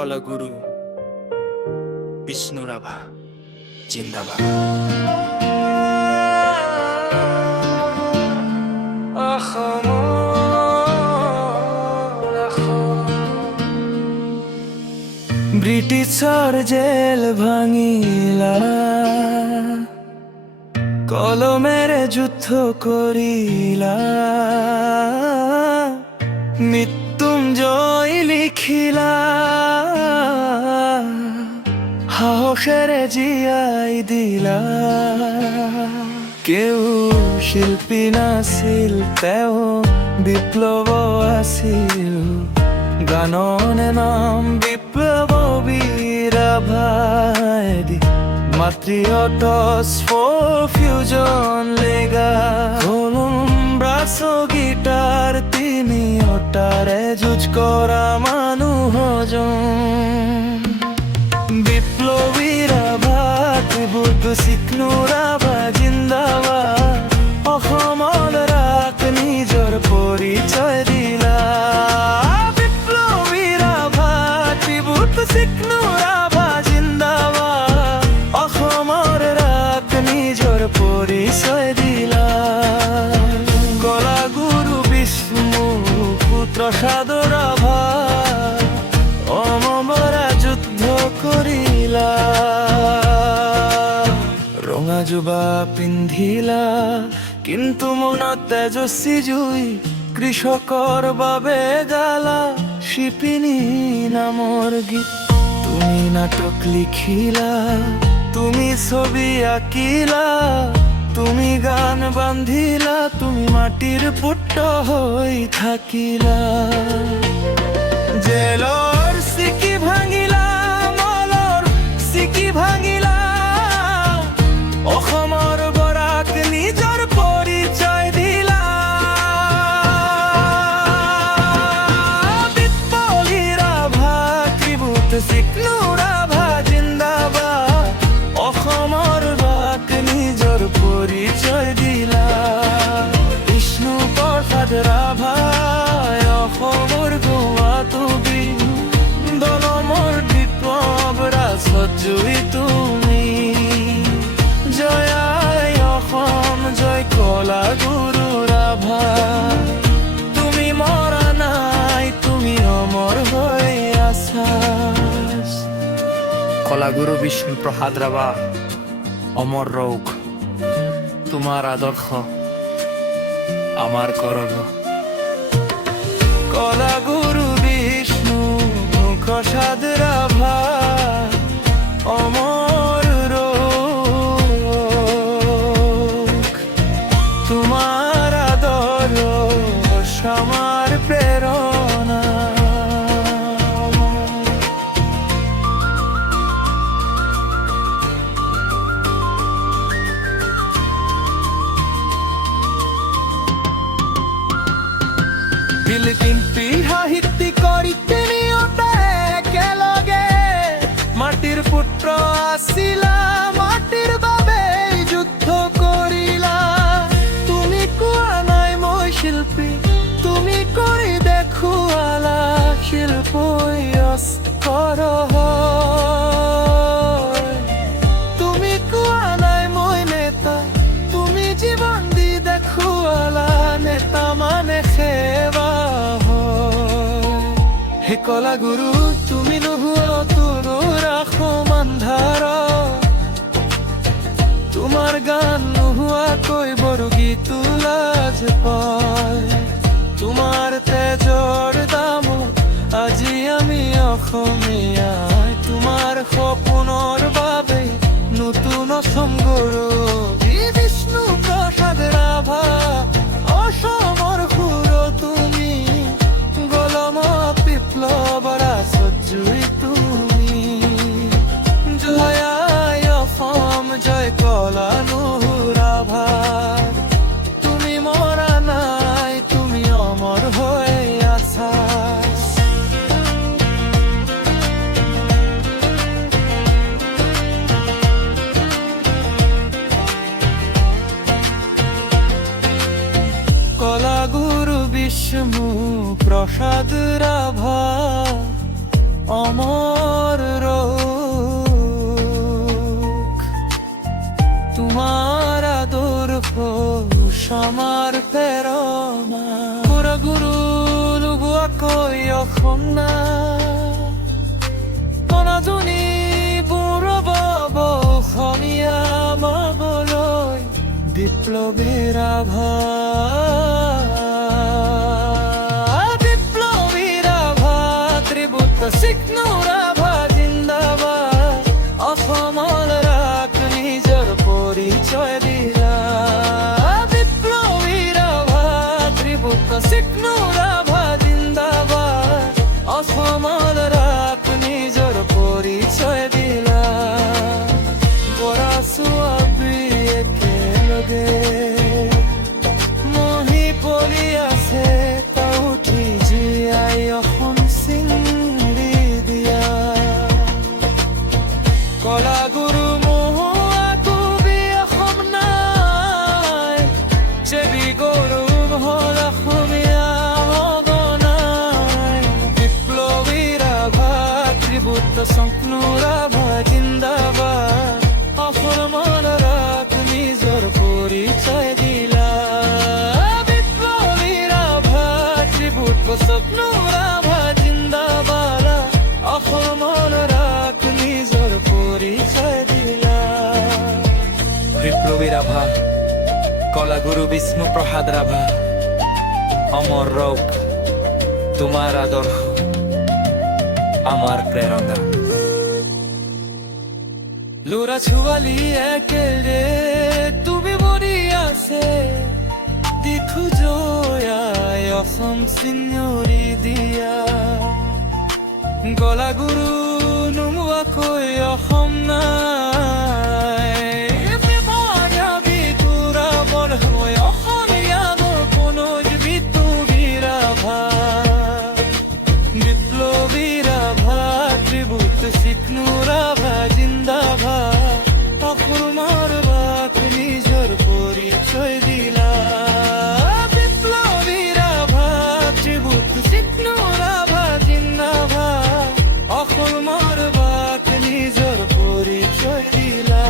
কলাগুরু বিষ্ণু রাভা জিন্দাবাদ। ব্রিটিশর জেল ভাঙিলা, কলমের যুদ্ধ করিলা, মৃত্যুঞ্জয় লিখিলা, সাহসের জিয়াই দিলা। কেউ শিল্পী নাছিল, তেও বিপ্লব আছিল, গাননে নাম বিপ্লব বীরাভাইদি। Matriotos for fusion lega, braso guitar tini otare juj kora manu hojon. Biplobira bhat buddhu siknura ba jindabad, অসমত রাখ নিজর পরিচয় দিলা। বিপ্লবীরা ভাত বুদ্ধ সিকনুরা বা জিন্দাবাদ, অসমত রাখ নিজর পরিচয় দিলা। কলাগুরু বিষ্ণু পুত্র সাদরা ভাত, অমরা যুদ্ধ করিলা। রঙা জুবা পিন্ধিলা, কিন্তু মনত তেজস্বী জুই, কৃষকৰ বাবে গালা শিপিনী নামৰ গীত। তুমি নাটক লিখিলা, তুমি ছবি আঁকিলা, তুমি গান বান্ধিলা, তুমি মাটিৰ পুত্ৰ হৈ থাকিলা। জেলৰ চিকি ভাঙিলা, মলৰ চিকি ভাঙিলা, অসমৰ বৰাক নিজৰ পৰিচয় দিলা। বিপ্লবীৰা ভাতৃবুত চিকনুৰা ভা জিন্দাবাদ, অসমৰ বাক নিজৰ পৰিচয় দিলা। বিষ্ণু প্ৰসাদ ৰাভাই অসমৰ গোৱাটো বিহু, দলমৰ বিপ্লৱ ৰাজত জুই তুমি। জয় আই অসম, জয় কলাগুৰু ৰাভা, তুমি মৰা নাই, তুমি অমৰ হৈ আছা। কলাগুৰু বিষ্ণু প্ৰসাদ ৰাভা অমৰ ৰৌক, তোমাৰ আদৰ্শ আমাৰ গৌৰৱ। কলাগুৰু বিষ্ণু প্ৰসাদ ৰাভা অমৰ রৌক, তোমার আদর্শ আমার প্রেরণা। শিল্পী সাহিত্যি কৰিতে নিয়তে একেলগে, মাটিৰ পুত্ৰ আছিলা, মাটিৰ বাবে যুদ্ধ কৰিলা। তুমি কোৱা নাই মই শিল্পী, তুমি কৰি দেখুৱালা শিল্পই অস্কৰ হয়। তুমি কোৱা নাই মই নেতা, তুমি জীৱন দি দেখুৱালা নেতা মানে সেৱা হয়। হে কলাগুৰু তুমি নোহোৱা তোৰো ৰাখো মান্ধাৰ, তোমাৰ গান নোহোৱাকৈ বৰগীত লাজ পায়। তোমাৰ তেজৰ দামত আজি আমি অসমীয়াই, তোমাৰ সপোনৰ বাবে নতুন অসম গৌৰৱ। বিষ্ণু প্ৰসাদ ৰাভা অসমৰ সুৰ তুমি, গলমত বিপ্লৱ ৰাজত জুই তুমি। জয় আই অসম, জয় কলাগুৰু ৰাভা, তুমি মৰা নাই, তুমি অমৰ হৈ আছা। কলাগুৰু বিষ্ণু প্ৰসাদ ৰাভা অমর রোক তোমার আদর হোস আমার প্রেরণা পুরা গুরু লুগুয়া কই অখন না মনাজনী বুড়ো বব খনিয়া মগলৈ বিপ্লবের আভা চিকনুৰ আভা জিন্দাবাদ অসমল ৰাখ নিজৰ পৰিচয় দিলা বিপ্লৱীৰ আভা ত্ৰিভুত চিকনুৰ আভা জিন্দাবাদ অসমল ৰাখ নিজৰ পৰিচয় দিলা বৰা ছোৱালী একেলগে মহি পলি আছে উঠি জীয়াই অসম সিং কলা গুরু মহুয়া কবি অসম নাই চেবি গৌৰৱ হল অসমীয়া অগনাই বিপ্লৱীৰ আভা ত্ৰিভুত চিকনুৰ আভা জিন্দাবাদ অসমল ৰাখ নিজৰ পৰিচয় দিলা বিপ্লৱীৰ আভা ত্ৰিভুত চিকনুৰ আভা জিন্দাবাদ অসমল ৰাখ নিজৰ পৰিচয় দিলা বিপ্লবীর আভা কলাগুরু বিষ্ণু প্রসাদ রাভা অমর রোগ তোমার আদর্শ আমার প্রেরণা লুরা ছুয়ালি একেলে তুমি বড়ি আছে দিখু জয়াই অসম চিঞৰি দিয়া গলা গুৰু নোমোৱাকৈ অসম নাই বিতুৰা বৰ হয় অসমীয়া কোনো বিপ্লৱীৰ আভা বিপ্লৱীৰ আভা ত্ৰিভুত চিকনুৰ আভা জিন্দাবাদ অসমৰ বাক নিজৰ পৰিচয় দিলা বিপ্লৱীৰ আভা ত্ৰিভুত চিকনুৰ আভা জিন্দাবাদ অসমৰ বাক নিজৰ পৰিচয় দিলা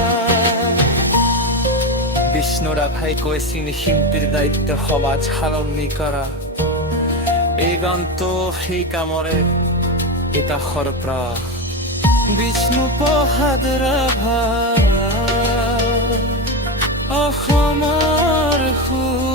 বিষ্ণু ৰাভাই কৈছিল শিল্পীৰ দায়িত্ব সমাজ সালনি কৰা এই গানটো সেই কামৰে এটা সৰপ্ৰাশ বিষ্ণু প্ৰসাদ ৰাভা অসমৰ সুৰ